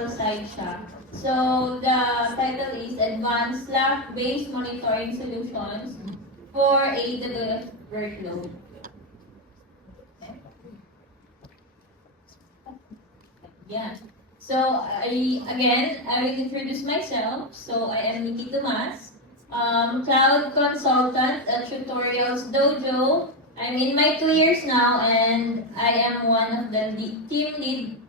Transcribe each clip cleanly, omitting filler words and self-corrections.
technical side siya. So, the title is Advanced Slack-Based Monitoring Solutions for AWS Workload. Yeah. So, I will introduce myself. So, I am Nikki Tomas, cloud consultant at Tutorials Dojo. I'm in my 2 years now, and I am one of the team lead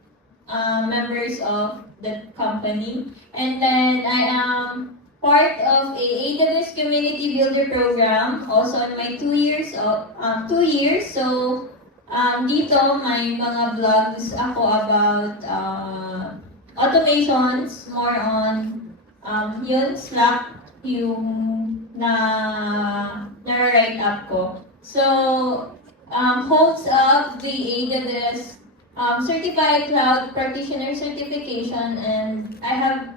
members of the company. And then I am part of a AWS Community Builder program, also in my 2 years. So, dito may mga vlogs ako about automations, more on yun, Slack, yung na-write up ko. So, holds up the AWS Certified Cloud Practitioner Certification, and I have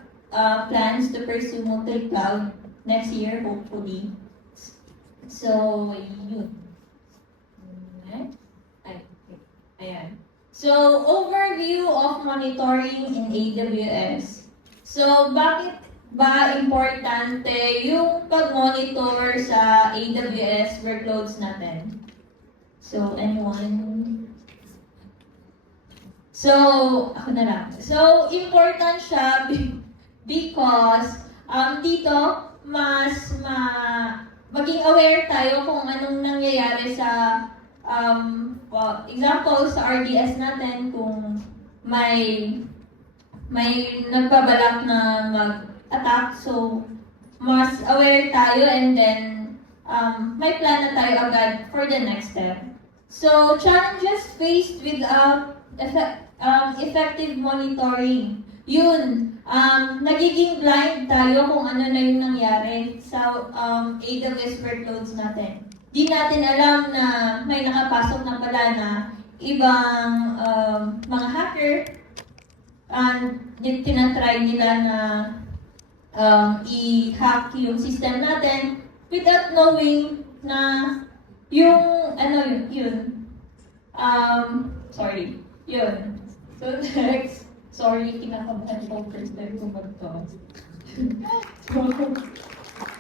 plans to pursue multi-cloud next year, hopefully. So, yun. Ayan. So, overview of monitoring in AWS. So, bakit ba importante yung pag-monitor sa AWS workloads natin? So, anyone? So, ako na lang. So, important siya because dito, maging aware tayo kung anong nangyayari sa example sa RDS natin, kung may nagbabalak na mag-attack, so mas aware tayo, and then may plan na tayo agad for the next step. So, challenges faced without effective monitoring. Yun, nagiging blind tayo kung ano na yung nangyari sa AWS workloads natin. Di natin alam na may nakapasok na pala na ibang mga hacker, tinatry nila na i-hack yung system natin without knowing na yung, yun. So next, sorry, kinakabahan ko first time ko mag-talk.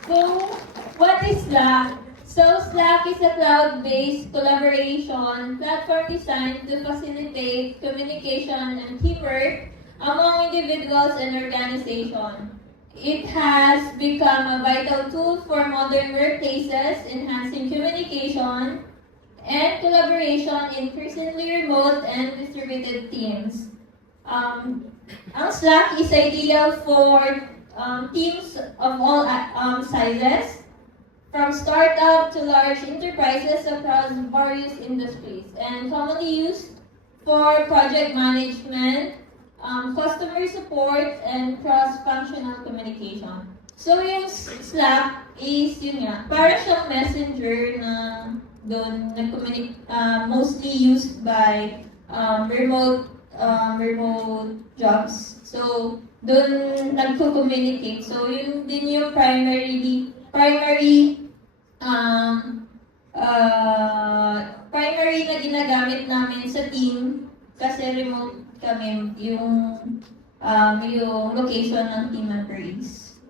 So, what is Slack? So, Slack is a cloud-based collaboration platform designed to facilitate communication and teamwork among individuals and organizations. It has become a vital tool for modern workplaces, enhancing communication and collaboration in increasingly remote and distributed teams. Ang Slack is ideal for teams of all sizes, from startup to large enterprises across various industries, and commonly used for project management, customer support, and cross-functional communication. So yung Slack is, yun nga, para siyang messenger na doon mostly used by remote jobs. So, doon nagko-communicate. So, yun din yung primary na ginagamit namin sa team, kasi remote kami, yung location ng team member is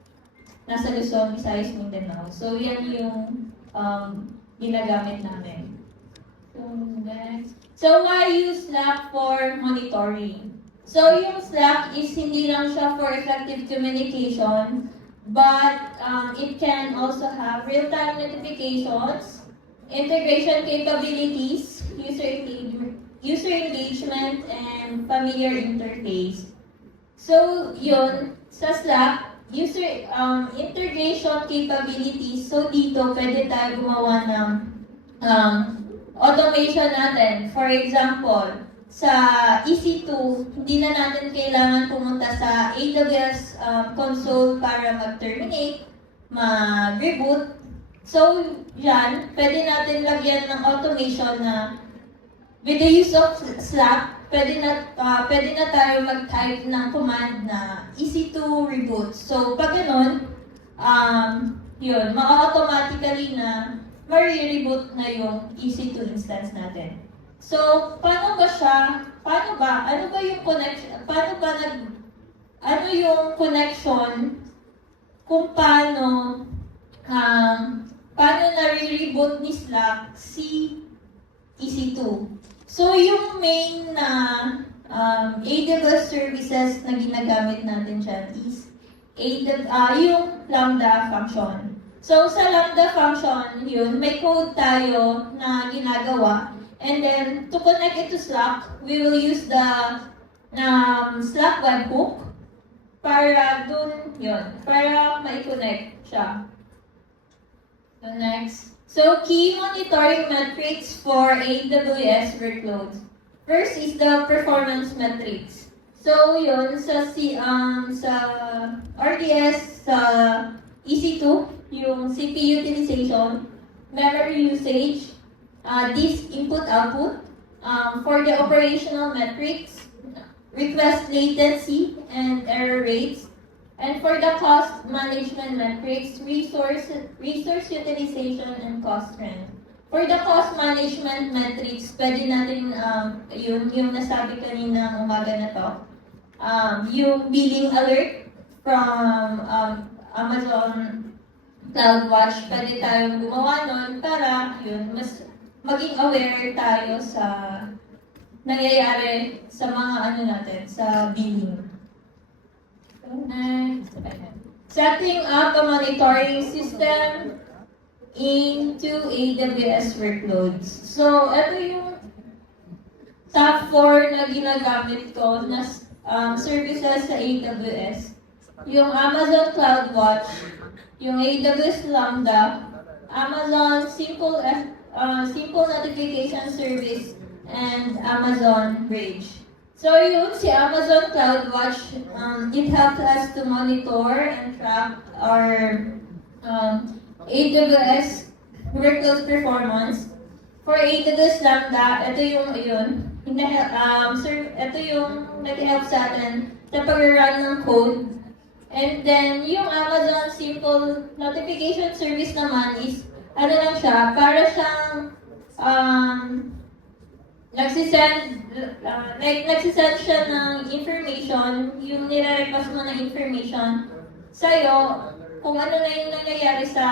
nasa Luzon, Visayas, Mindanao. So, yan yung ginagamit namin. So, next. So, why use Slack for monitoring? So, yung Slack is hindi lang siya for effective communication, but it can also have real-time notifications, integration capabilities, user engagement, and familiar interface. So, yun, sa Slack, integration capabilities. So, dito, pwede tayo gumawa ng automation natin. For example, sa EC2, hindi na natin kailangan pumunta sa AWS console para mag-terminate, mag-reboot. So, yan, pwede natin lagyan ng automation na with the use of Slack, pwede na tayo mag-type ng command na EC2 reboot. So, pag ganun, yun, maka-automatically na ma-reboot na yung EC2 instance natin. So, paano ba siya? Ano ba yung connection? Paano ba ano yung connection kung paano nare-reboot ni Slack si EC2. So, yung main na AWS services na ginagamit natin dyan is yung Lambda function. So, sa Lambda function, yun, may code tayo na ginagawa. And then, to connect it to Slack, we will use the Slack webhook para ma-connect siya. So, next. So, key monitoring metrics for AWS workloads. First is the performance metrics. So, yun, sa RDS, sa EC2, yung CPU utilization, memory usage, disk input-output, for the operational metrics, request latency and error rates, and for the cost management metrics, resource utilization and cost trend. For the cost management metrics, pwede natin yung nasabi kanina umaga na to, yung billing alert from Amazon CloudWatch, pwede tayong gumawa nun para yun, mas maging aware tayo sa nangyayari sa mga sa billing. So next, setting up a monitoring system into AWS workloads. So, ito yung top 4 na ginagamit ko na services sa AWS. Yung Amazon CloudWatch, yung AWS Lambda, Amazon Simple Notification Service, and Amazon Bridge. So yun, si Amazon CloudWatch, it helps us to monitor and track our AWS workload performance. For AWS Lambda, ito yung nag-help sa atin sa pag-run ng code. And then, yung Amazon Simple Notification Service naman is, lang siya, para siyang nagsisend siya ng information, yung nire-request mo ng information sa'yo, kung ano na yung nangyayari sa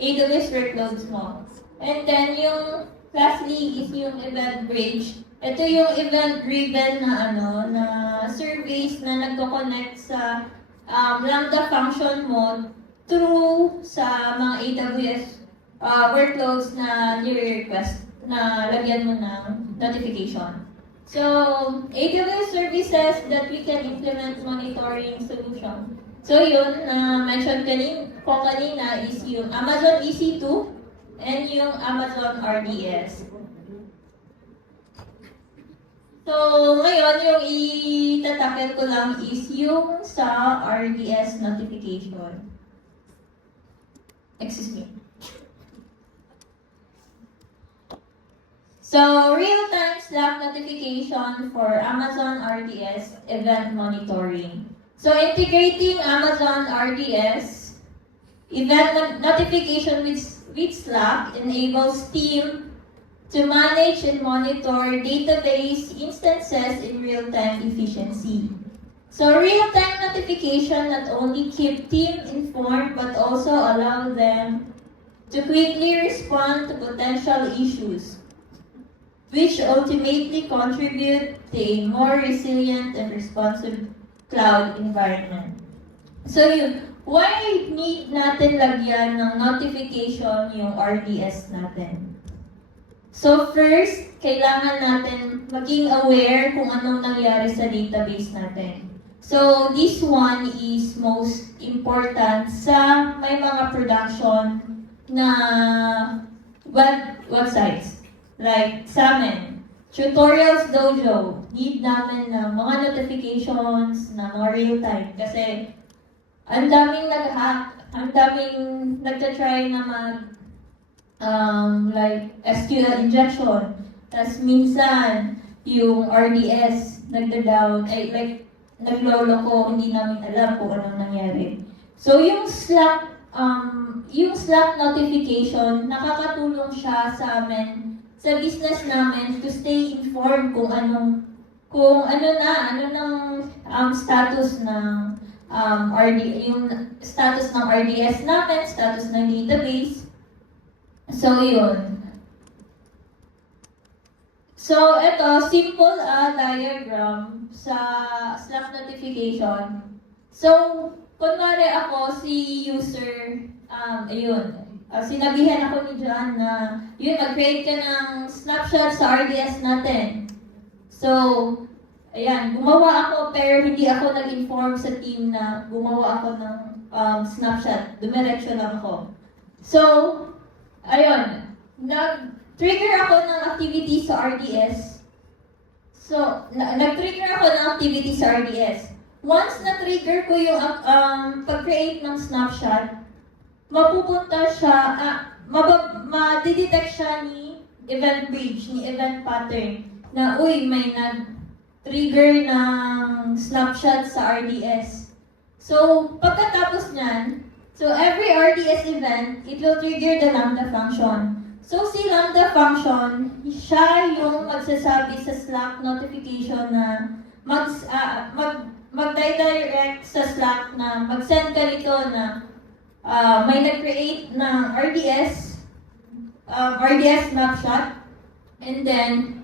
AWS workloads mo. And then, yung lastly is yung Event Bridge. Ito yung event-driven na service na nagko-connect sa Lambda function mo through sa mga AWS workloads na nire-request na lagyan mo ng notification. So, AWS services that we can implement monitoring solution. So, yun, mention ko kanina is yung Amazon EC2 and yung Amazon RDS. So, ngayon, yung itatakel ko lang is yung sa RDS notification. Excuse me. So, real-time Slack notification for Amazon RDS event monitoring. So, integrating Amazon RDS event notification with Slack enables team to manage and monitor database instances in real-time efficiency. So, real-time notification not only keep team informed but also allow them to quickly respond to potential issues, which ultimately contribute to a more resilient and responsive cloud environment. So why need natin lagyan ng notification yung RDS natin? So first, kailangan natin maging aware kung anong nangyari sa database natin. So this one is most important sa may mga production na websites. Like sa amin, Tutorials Dojo, need namin ng mga notifications na mga real-time kasi ang daming nag-hack, ang daming nagtatry na like SQL injection. Tapos minsan, yung RDS nagda-down, nagloloko, hindi namin alam kung anong nangyari. So yung Slack notification, nakakatulong siya sa amin sa business namin to stay informed kung ano ang status ng yung status ng RDS namin, status ng database. So, yun. So, ito, simple diagram sa Slack notification. So, kunwari ako si user, ayun, sinabihan ako ni John na, yun, mag-create ka ng snapshot sa RDS natin. So, ayan, gumawa ako pero hindi ako nag-inform sa team na gumawa ako ng snapshot. Dumiretso lang ako. So, ayun, nag-trigger ako ng activity sa RDS. So, nag-trigger ako ng activity sa RDS. Once na-trigger ko yung pag-create ng snapshot, mapupunta siya, ma-detect siya ni event page, ni event pattern, na uy, may nag-trigger ng snapshot sa RDS. So, pagkatapos niyan, so every RDS event, it will trigger the Lambda function. So, si Lambda function, siya yung magsasabi sa Slack notification na mag-direct sa Slack na mag-send ka nito na may nag-create ng RDS snapshot, and then,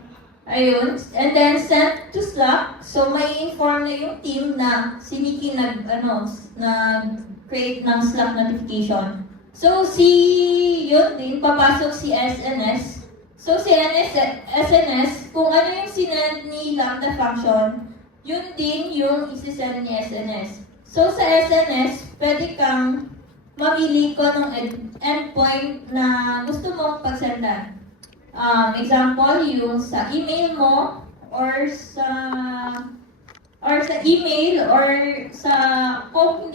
ayun, and then send to Slack. So, may inform na yung team na si Nikki nag-create ng Slack notification. So, yun din, papasok si SNS. So, si SNS, kung ano yung sinend ni Lambda function, yun din yung isi-send ni SNS. So, sa SNS, pwede kang mamili ko ng endpoint na gusto mong pagsendan. Example, yung sa email mo, or sa email, or sa, kung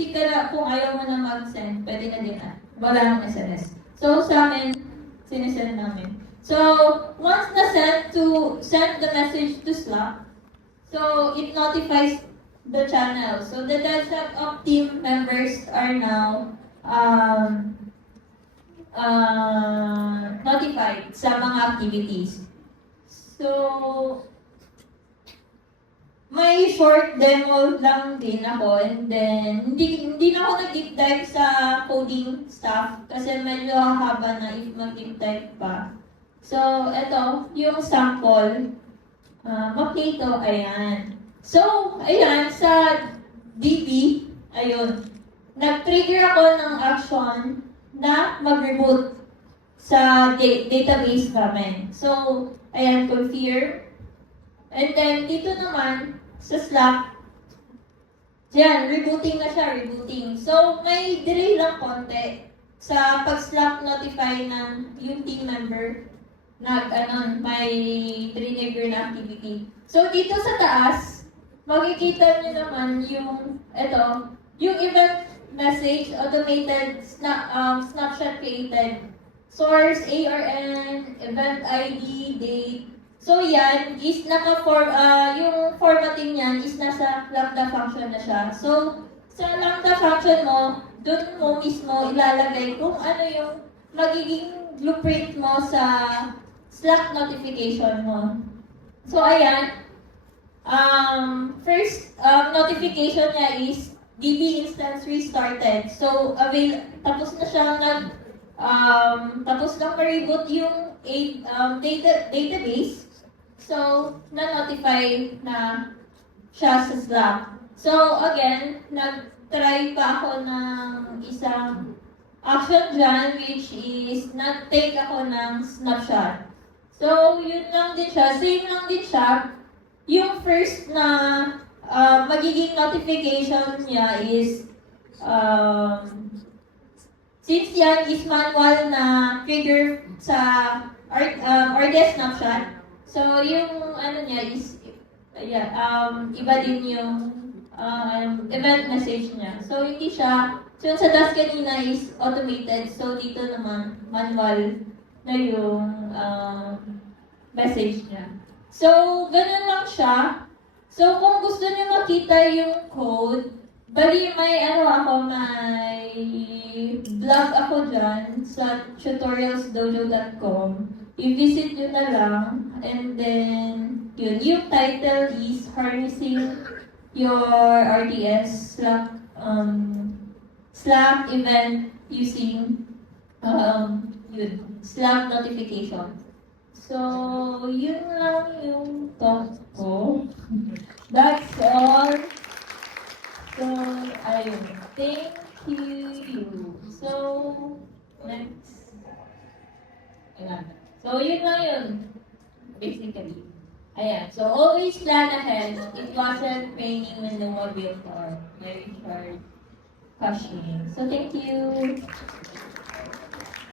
ayaw mo na mag-send, pwede na din wala nang SNS. So, sa amin, sinesend namin. So, once send the message to Slack, so it notifies the channel. So, the DevSecOps team members are now notified sa mga activities. So, may short demo lang din ako, and then hindi na ako nag-deep dive sa coding stuff kasi medyo haba na if mag-deep dive pa. So, ito, yung sample. Okay to, ayan. So, ayan, sa DB, ayun, nag-trigger ako ng action na mag-reboot sa database namin. So, ayan, configure. And then, dito naman, sa Slack, yan, rebooting na siya, rebooting. So, may delay lang konti sa pag-Slack notify ng yung team member may trigger na activity. So, dito sa taas, makikita nyo naman yung event message, automated snapshot created, source, ARN, event ID, date. So yan is yung formatting niyan is nasa Lambda function na siya. So sa Lambda function mo, doon mo mismo ilalagay kung ano yung magiging blueprint mo sa Slack notification mo. So ayan, first notification niya is DB instance restarted. So tapos na siyang tapos lang ma-reboot yung database. So, na-notify na siya sa Slack. So, again, nag-try pa ako ng isang action dyan, which is nag-take ako ng snapshot. So, yun lang din siya. Same lang din siya. Yung first na magiging notification niya is since yan is manual na trigger sa RDS snapshot, so yung niya is iba din yung event message niya. So hindi siya, so yung sa task kanina is automated, so dito naman manual na yung message niya. So ganun lang siya. So kung gusto niyo makita yung code, bali may blog ako dyan sa tutorialsdojo.com. I-visit nyo na lang, and then yun, yung title is Harnessing your RTS Slack event using yun, Slack notification. So, yun lang yung talk ko. That's all. So, ayun. Thank you. So, next. Ayan. So, yun lang yun. Basically. Ayan. So, always plan ahead. It wasn't raining when the mobile are very hard. Cushioning. So, thank you.